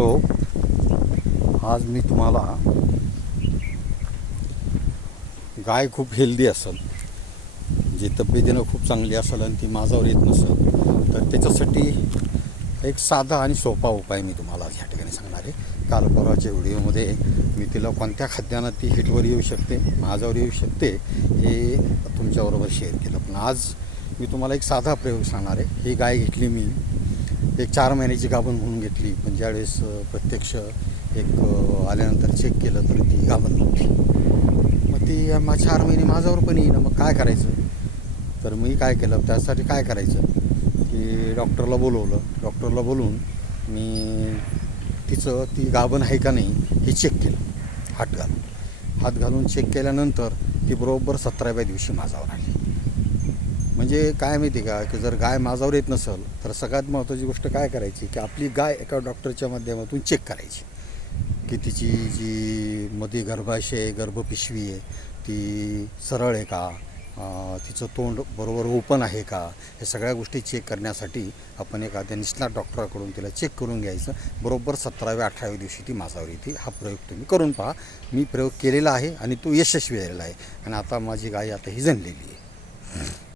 मित्र आज मी तुम्हाला गाय खूप हेल्दी असेल जी तब्येतीनं खूप चांगली असेल आणि ती माझ्यावर येत नसेल तर त्याच्यासाठी एक साधा आणि सोपा उपाय मी तुम्हाला आज ह्या ठिकाणी सांगणार आहे. काल परवाच्या व्हिडिओमध्ये मी तिला कोणत्या खाद्यानं ती हिटवर येऊ शकते माझ्यावर येऊ शकते हे तुमच्याबरोबर शेअर केलं. पण आज मी तुम्हाला एक साधा प्रयोग सांगणार आहे. ही गाय घेतली मी एक चार महिन्याची गाभण म्हणून घेतली. पण ज्यावेळेस प्रत्यक्ष एक आल्यानंतर चेक केलं तर ती गाभण नव्हती मग ती मग चार महिने माझ्यावर पण येईना. मग काय करायचं? तर मी काय केलं? त्यासाठी काय करायचं? की डॉक्टरला बोलवलं. डॉक्टरला बोलून मी तिचं ती गाभण आहे का नाही हे चेक केलं. हात घालून. हात घालून चेक केल्यानंतर ती बरोबर सतराव्या दिवशी माझ्यावर आली. म्हणजे काय माहिती का की जर गाय माझावर येत नसेल तर सगळ्यात महत्त्वाची गोष्ट काय करायची की आपली गाय एका डॉक्टरच्या माध्यमातून चेक करायची. की तिची जी मध्ये गर्भाशय आहे गर्भपिशवी आहे ती सरळ आहे का तिचं तोंड बरोबर ओपन आहे का हे सगळ्या गोष्टी चेक करण्यासाठी आपण एखाद्या निष्णात डॉक्टराकडून तिला चेक करून घ्यायचं. बरोबर सतराव्या अठराव्या दिवशी ती माझावर येते. हा प्रयोग तुम्ही करून पहा. मी प्रयोग केलेला आहे आणि तो यशस्वी झालेला आहे. आणि आता माझी गाय आता ही जणलेली आहे.